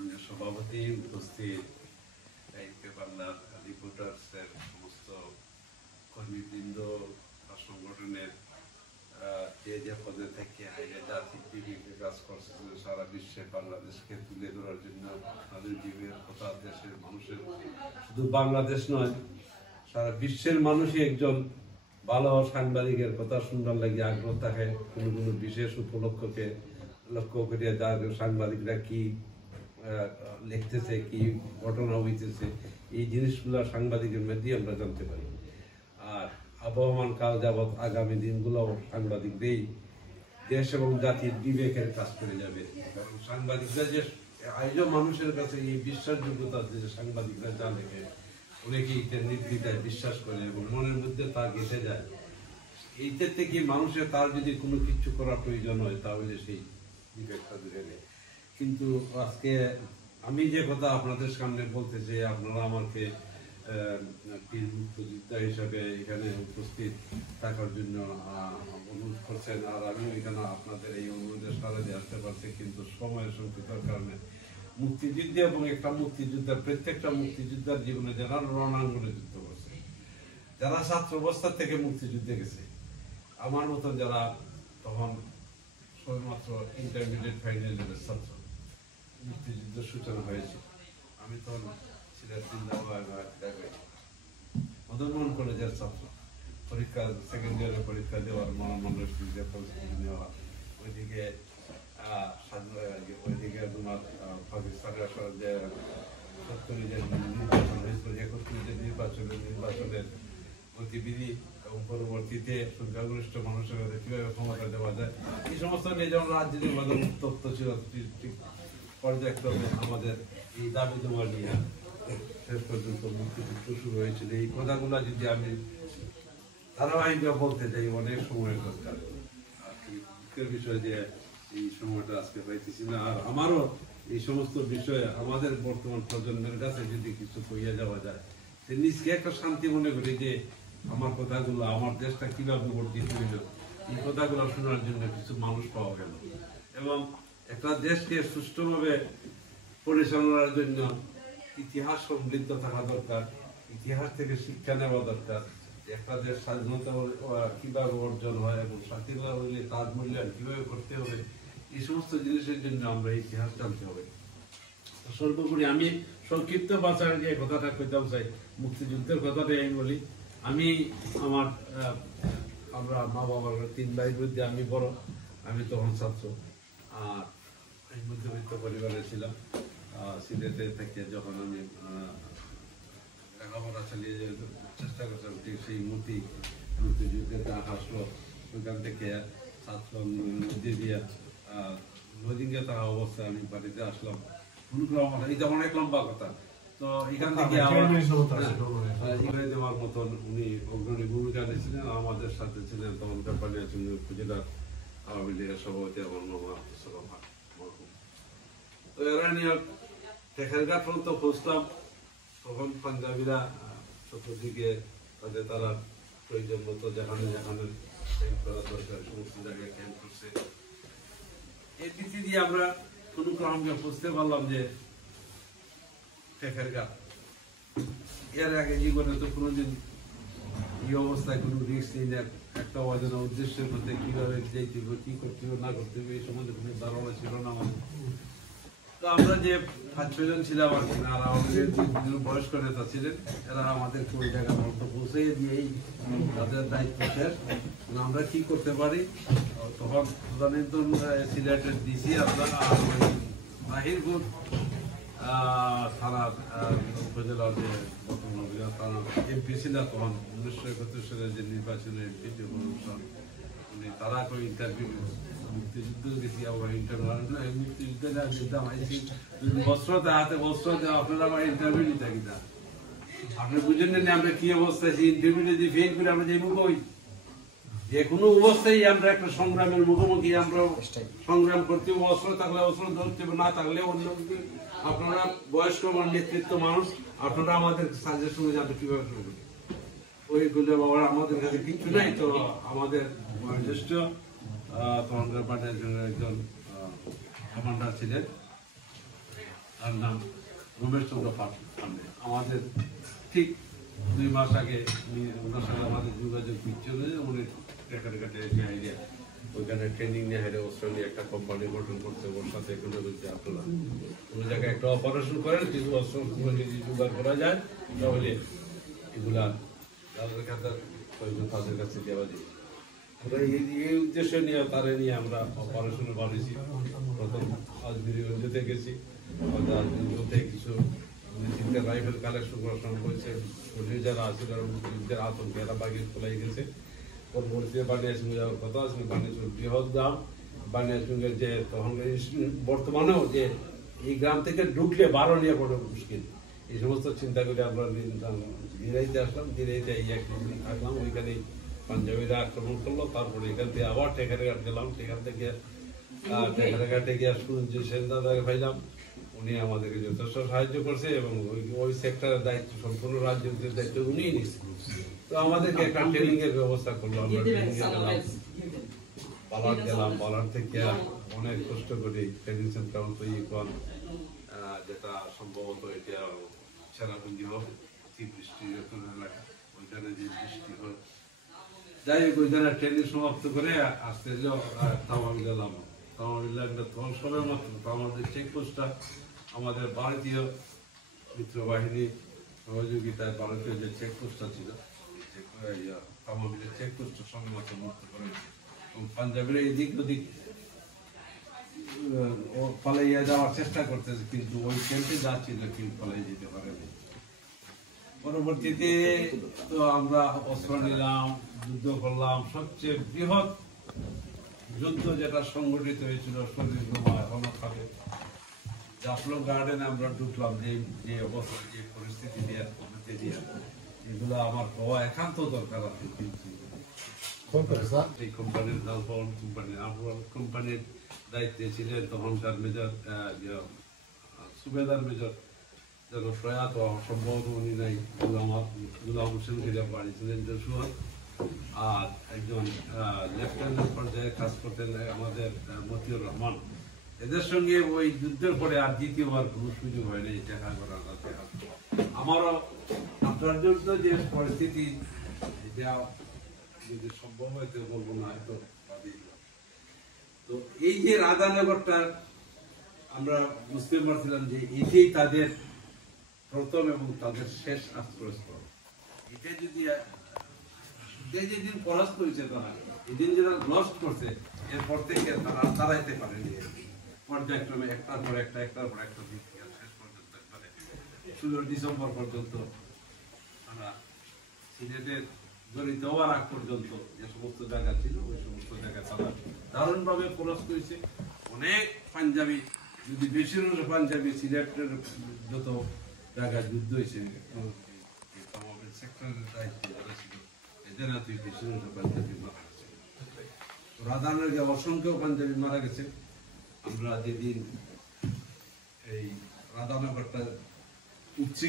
মাননীয় সভাপতি, উপস্থিত বাংলার রিপোর্টার্সের সমস্ত কর্মীবৃন্দ, সংগঠনের যে পদে থেকে আইনে জাতির টিভিতে কাজ করছে, সারা বিশ্বে বাংলাদেশকে তুলে ধরার জন্য তাদের জীবের কথা, দেশের মানুষের, শুধু বাংলাদেশ নয় সারা বিশ্বের মানুষই একজন ভালো সাংবাদিকের কথা শুনবার লাগে আগ্রহ থাকে। কোনো কোনো বিশেষ উপলক্ষকে লক্ষ্য করিয়া যার সাংবাদিকরা কি লিখতেছে, কি ঘটনা হইতেছে, এই জিনিসগুলো সাংবাদিকের মধ্যেই আমরা জানতে পারি। আর আবহমান কাল যাবৎ আগামী দিনগুলো সাংবাদিকরাই দেশ এবং জাতির বিবেকের কাজ করে যাবে। কারণ সাংবাদিকরা যে আজও মানুষের কাছে এই বিশ্বাসযোগ্যতা যে সাংবাদিকরা যা লেখে অনেকেই নির্দ্বিধায় বিশ্বাস করে এবং মনের মধ্যে তা গেঁথে যায়। এইটা থেকে মানুষের তার যদি কোনো কিছু করার প্রয়োজন হয় তাহলে সেই বিবেকটা ধরে নেয়। কিন্তু আজকে আমি যে কথা আপনাদের সামনে বলতে চাই, আপনারা আমাকে বীর মুক্তিযোদ্ধা হিসাবে এখানে উপস্থিত থাকার জন্য অনুরোধ করছেন, আর আমি এখানে আপনাদের এই অনুরোধে সারা দিয়ে আসতে পারছি। কিন্তু সময়ের সংকটের কারণে মুক্তিযুদ্ধ এবং একটা মুক্তিযোদ্ধার, প্রত্যেকটা মুক্তিযোদ্ধার জীবনে যারা রণাঙ্গনে যুদ্ধ করছে, যারা ছাত্র অবস্থা থেকে মুক্তিযুদ্ধে গেছে, আমার মতন যারা তখন সবেমাত্র ইন্টারমিডিয়েট ফাইনাল ইয়ারের ছাত্র, মুক্তিযুদ্ধের সূচনা হয়েছে। আমি তখন সিলেট মদনমোহন কলেজের ছাত্র, পরীক্ষা সেকেন্ড ইয়ারের পরীক্ষা দেওয়ার মনোমন্ডল প্রস্তুতি নেওয়া, ওইদিকে ওইদিকে তোমার পাকিস্তানের যে 70 যে নির্বাচন হয়েছিল, 71 যে নির্বাচনের গতিবিধি এবং পরবর্তীতে সংখ্যাগরিষ্ঠ মানুষের কাছে কিভাবে ক্ষমতা দেওয়া যায়, এই সমস্ত নিয়ে যেমন রাজনীতির মধ্যে তথ্য ছিল ঠিক পর্যায়ক্রমে আমাদের এই দাবি জমা নিয়ে শেষ পর্যন্ত মুক্তিযুদ্ধ শুরু হয়েছিল। এই কথাগুলো যদি আমি ধারাবাহিকভাবে বলতে চাই অনেক সময়ের দরকার। আর দুঃখের বিষয় যে এই সময়টা আজকে পাইতেছি না। আর আমারও এই সমস্ত বিষয়ে আমাদের বর্তমান প্রজন্মের কাছে যদি কিছু কইয়া যাওয়া যায়, সে নিজকে একটা শান্তি মনে করি যে আমার কথাগুলো, আমার দেশটা কিভাবে বর্ধিত হইল, এই কথাগুলো শোনার জন্য কিছু মানুষ পাওয়া গেল। এবং একটা দেশকে সুষ্ঠুভাবে পরিচালনার জন্য ইতিহাস সমৃদ্ধ থাকা দরকার, ইতিহাস থেকে শিক্ষা নেওয়া দরকার। একটা দেশ স্বাধীনতা কিভাবে অর্জন হয় এবং স্বাধীনতা হইলে তার মূল্যায়ন কিভাবে করতে হবে, এই সমস্ত জিনিসের জন্য আমরা ইতিহাস জানতে হবে। সর্বোপরি আমি সংক্ষিপ্ত ভাষায় যে কথাটা কইতাম চাই, মুক্তিযুদ্ধের কথাটাই আমি বলি। আমি আমরা মা বাবার 3 ভাইয়ের মধ্যে আমি বড়, আমি তখন ছাত্র। আর এই মধ্যবিত্ত পরিবারে ছিলাম। সিলেটে থেকে যখন আমি লেখাপড়া চালিয়ে চেষ্টা করছিলাম, ঠিক সেই মুক্তিযুদ্ধের ডাক আসলো, ওইখান থেকে ছাত্র নদী দিয়ে নদীকে থাকা অবস্থায় আমি বাড়িতে আসলাম। এটা অনেক লম্বা কথা। তো এখান থেকে দেওয়ার মতন উনি অগ্রণী ভূমিকা নিয়েছিলেন। আমাদের সাথে ছিলেন তখনকার পানিয়াচন্দ্র উপজেলার আওয়ামী লীগের সভাপতি আমার মামা মুস্তফা। তো এরা নিয়ে টেকেরঘাট পর্যন্ত খুঁজতাম। তখন পাঞ্জাবিরা চতুর্দিকে তাদের তারা প্রয়োজন মতো যেখানে যেখানে ক্যাম্প করা দরকার সমস্ত জায়গায় ক্যাম্প করছে। এই দিক দিয়ে আমরা কোনো ক্রমে বুঝতে পারলাম যে টেকেরঘাট, এর আগে জীবনে তো কোনোদিন এই অবস্থায় কোনো রিস্ক নেই না। একটা অজানা উদ্দেশ্যের মধ্যে কিভাবে যেতে হবে, কি করতে হবে না করতে হবে, এই সম্বন্ধে কোনো ধারণা ছিল না আমাদের। তো আমরা যে 5-6 জন ছিলাম আর কি, আর আমাদের বয়স্ক নেতা ছিলেন, এরা আমাদেরকে ওই জায়গা পর্যন্ত পৌঁছে দিয়েই তাদের দায়িত্ব শেষ। আমরা কি করতে পারি, তখন তদানীন্তন সিলেটের ডিসি আপনার মাহিরপুর থানা উপজেলার যে থানা এমপি ছিলেন তখন 1971 সালের যে নির্বাচনের এমপি উনি তারা করে ইন্টারভিউ, মুক্তিযুদ্ধ গেছি আবার ইন্টারভিউ, মুক্তিযুদ্ধে বস্ত্র হাতে বস্ত্র দেওয়া, আপনারা আমার ইন্টারভিউ নিতে কিনা আপনি বুঝেন না আমরা কি অবস্থায় ইন্টারভিউ যদি ফেল করে আমরা যাইব কই। যে কোনো অবস্থায় আমরা একটা সংগ্রামের মুখোমুখি, আমরা সংগ্রাম করতে হবে। অস্ত্র থাকলে অস্ত্র ধরতে হবে, না থাকলে অন্য আপনারা বয়স্ক নেতৃত্ব মানুষ, আপনারা আমাদের সাজেশনে যাতে কিভাবে করবেন ওইগুলো বাবার আমাদের কাছে কিছু নাই। তো আমাদের বয়োজ্যেষ্ঠ তখনকার পার্টির একজন কমান্ডার ছিলেন, তার নাম রমেশ চন্দ্র পান্ডে। আমাদের ঠিক 2 মাস আগে ওনার সাথে আমাদের যোগাযোগ বিচ্ছিন্ন হয়ে উনি টেকাটেকাটে এসে আইডিয়া ওইখানে ট্রেনিং নিয়ে হাইরে অস্ট্রেলিয়া একটা কোম্পানি গঠন করতে ওর সাথে এখানে বলছে আপনারা ওই জায়গায় একটা অপারেশন করেন, কিছু অস্ত্র যদি জোগাড় করা যায় তাহলে এগুলা তাদের কাছে তাদের কাছে দেওয়া যায়। আমরা এই উদ্দেশ্য নিয়ে তারা নিয়ে আমরা অপারেশনে বানিয়েছি। প্রথম আজমিরিগঞ্জতে গেছি, আজমিরিগঞ্জতে কিছু তিনটে রাইফেল কালেকশন করা শুরু করেছে। শরীর যারা আছিল মুসলিমদের আতঙ্কে এরা বাগিয়ে খোলাই গেছে। পরবর্তীতে বানিয়াসিং যাওয়ার কথা আছে, বানিয়াসিং বৃহৎ গ্রাম। বানিয়াসিংয়ের যে তখন বর্তমানেও যে এই গ্রাম থেকে ঢুকলে 12 নিয়ে বড় মুশকিল, এই সমস্ত চিন্তা করে আমরা দিরাইতে আসলাম। দিরাইতে এই একদিন থাকলাম, ওইখানে পাঞ্জাবিরা আক্রমণ করলো। তারপরে এখান থেকে আবার টেকারঘাট গেলাম। টেকার থেকে টেকারঘাটে গিয়ে সুরঞ্জি সেন দাদাকে পাইলাম। উনি আমাদেরকে যথেষ্ট সাহায্য করছে এবং ওই সেক্টরের দায়িত্ব সম্পূর্ণ রাজ্যের দায়িত্ব উনিই নিচ্ছেন। তো আমাদেরকে একটা ট্রেনিং এর ব্যবস্থা করলো। আমরা ট্রেনিং এ গেলাম, পালার গেলাম। পালার থেকে অনেক কষ্ট করে ট্রেনিং সেন্টার তৈরি করেন, যেটা সম্ভবত এটা চেরাপুঞ্জি হবে, অতিবৃষ্টি এলাকা, ওইখানে যে বৃষ্টি হয়। যাই হোক ওইখানে ট্রেনিং সমাপ্ত করে আসতে তামাবিল এলাম। তামাবিল্লা একটা তখন সবের মাত্র আমাদের চেকপোস্টটা আমাদের ভারতীয় মিত্র বাহিনী সহযোগিতায় ভারতীয় যে চেকপোস্টটা ছিল তামাবিলের চেকপোস্টটা সবে মাত্র মুক্ত করে এবং পাঞ্জাবের এদিক ওদিক পালাইয়া যাওয়ার চেষ্টা করতেছে, কিন্তু ওই ক্যাম্পে যাচ্ছিল কিন্তু পালাই যেতে পারেনি। পরবর্তীতে তো আমরা অস্ত্র নিলাম, যুদ্ধ করলাম। সবচেয়ে বৃহৎ যুদ্ধ যেটা সংগঠিত হয়েছিল শরীরখানে জাফলং গার্ডেনে আমরা ঢুকলাম। যে অবস্থা, যে পরিস্থিতি দিয়ে এগুলো আমার হওয়া একান্ত দরকার আছে। এই কোম্পানির কোম্পানির দায়িত্বে ছিলেন তখনকার মেজর সুবেদার মেজর যেন প্রয়াত সম্ভবত উনি নাই, গুলাম হোসেন খিরা বাড়ি ছিলেন যশোর। আর একজন লেফটেন্যান্ট পর্যায়ে কাজ করতেন আমাদের মতিউর রহমান। এদের সঙ্গে ওই যুদ্ধের পরে আর দ্বিতীয়বার কোনো সুযোগ হয়নি দেখা করার। আমারও আপনার জন্য যে পরিস্থিতি এটা যদি সম্ভব হয়তো বলবো না, হয়তো তো এই যে রাধানগরটা আমরা বুঝতে পারছিলাম যে এটাই তাদের প্রথম এবং তাদের শেষ আশ্রয়স্থল। এটা যদি যেদিন পরাস্ত হয়েছে তারা, এদিন যারা লস্ট করছে, এরপর থেকে তারা দাঁড়াইতে পারেনি। পর্যায়ক্রমে একটার পর একটা দিক শেষ পর্যন্ত 16 ডিসেম্বর পর্যন্ত তারা সিলেটের জড়িত হওয়ার আগ পর্যন্ত যে সমস্ত জায়গা ছিল ওই সমস্ত জায়গায় তারা দারুণভাবে পরাস্ত হয়েছে। অনেক পাঞ্জাবি, যদি বেশিরভাগ পাঞ্জাবি সিলেটের যত জায়গায় যুদ্ধ হয়েছে সেক্টরের দায়িত্ব যারা ছিল এদের হাতে বেশিরভাগ পাঞ্জাবি মারা গেছে। রাধানগরে অসংখ্য পাঞ্জাবি মারা গেছে। আমরা যেদিন এই রাধানগরটা উঠছি